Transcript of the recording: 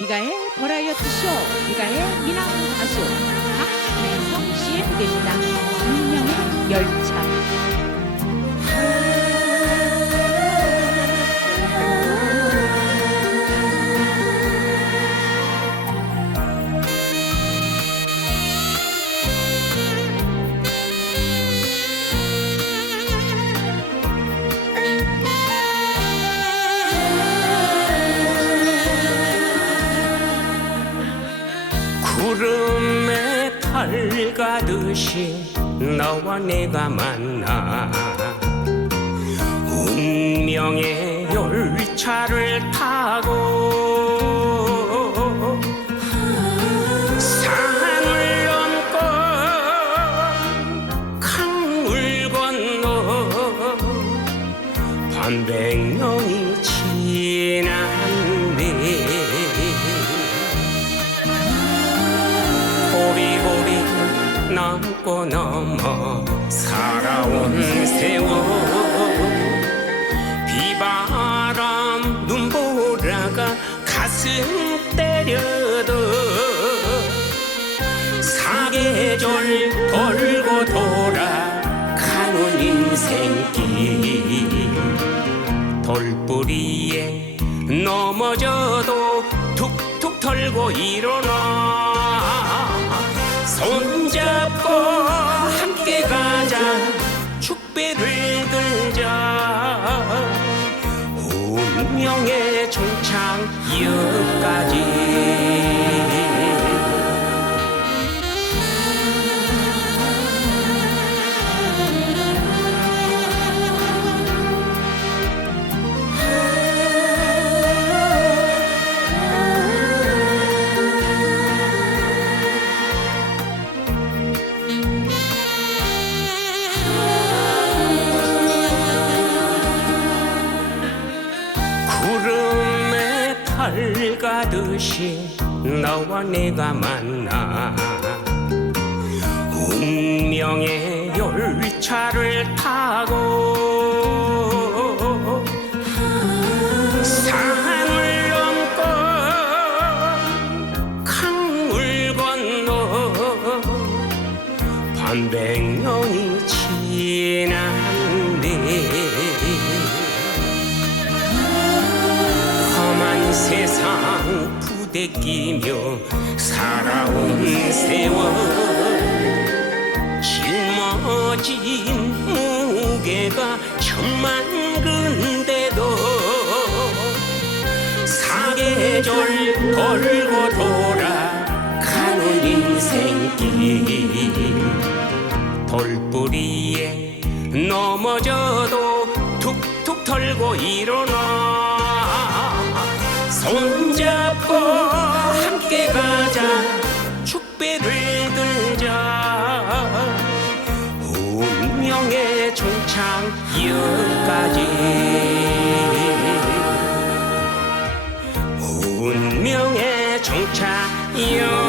미가의 버라이어티 쇼 미가의 미남 가수 박대성 씨의 무대입니다. 운명의 열차. 가듯이 너와 내가 만나 운명의 열차를 타고 산을 넘고 강물 건너 반백년이 지났 넘고 넘어 살아온 세월. 비바람 눈보라가 가슴 때려도 사계절 돌고 돌아가는 인생길. 돌뿌리에 넘어져도 툭툭 털고 일어나 손잡고 함께 가자. 축배를 들자. 운명의 종착 여 가듯이 너와 내가 만나 운명의 열차를 타고 산을 넘고 강물 건너 반백년이 지났네 부대끼며 살아온 세월 짊어진 무게가 천만 근데도 사계절 돌고 돌아가는 인생길 돌뿌리에 넘어져도 툭툭 털고 일어나 손잡고 함께 가자. 축배를 들자. 운명의 종착 여까지. 운명의 종착 여